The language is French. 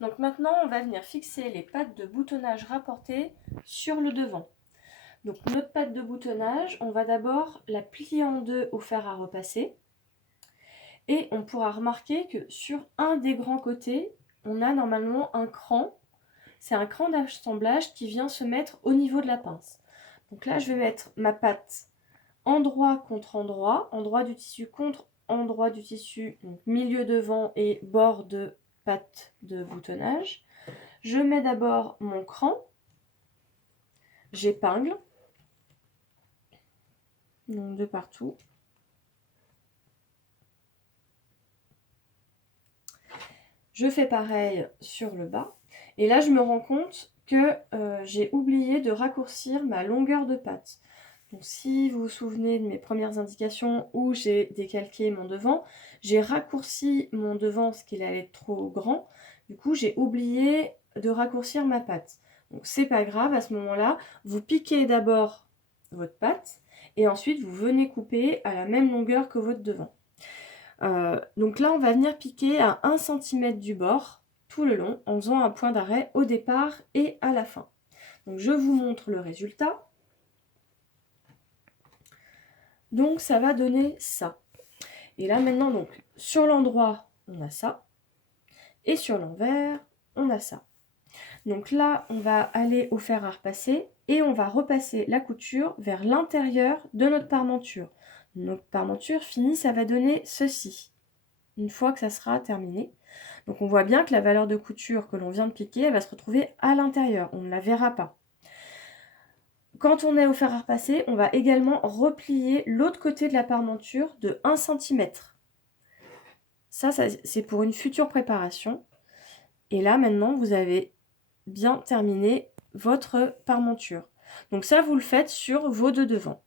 Donc maintenant, on va venir fixer les pattes de boutonnage rapportées sur le devant. Donc notre patte de boutonnage, on va d'abord la plier en deux au fer à repasser. Et on pourra remarquer que sur un des grands côtés, on a normalement un cran. C'est un cran d'assemblage qui vient se mettre au niveau de la pince. Donc là, je vais mettre ma patte endroit contre endroit du tissu contre endroit du tissu, donc milieu devant et bord de patte de boutonnage. Je mets d'abord mon cran, j'épingle, donc de partout. Je fais pareil sur le bas. Et là, je me rends compte que j'ai oublié de raccourcir ma longueur de patte. Donc, si vous vous souvenez de mes premières indications où j'ai décalqué mon devant, j'ai raccourci mon devant parce qu'il allait être trop grand. Du coup, j'ai oublié de raccourcir ma patte. Donc, c'est pas grave, à ce moment-là, vous piquez d'abord votre patte et ensuite vous venez couper à la même longueur que votre devant. Donc là, on va venir piquer à 1 cm du bord tout le long en faisant un point d'arrêt au départ et à la fin. Donc je vous montre le résultat. Donc ça va donner ça. Et là maintenant, donc sur l'endroit, on a ça. Et sur l'envers, on a ça. Donc là, on va aller au fer à repasser et on va repasser la couture vers l'intérieur de notre parmenture. Notre parmenture finie, ça va donner ceci. Une fois que ça sera terminé. Donc on voit bien que la valeur de couture que l'on vient de piquer, elle va se retrouver à l'intérieur. On ne la verra pas. Quand on est au fer à repasser, on va également replier l'autre côté de la parmenture de 1 cm. Ça c'est pour une future préparation. Et là, maintenant, vous avez bien terminé votre parmenture. Donc ça, vous le faites sur vos deux devants.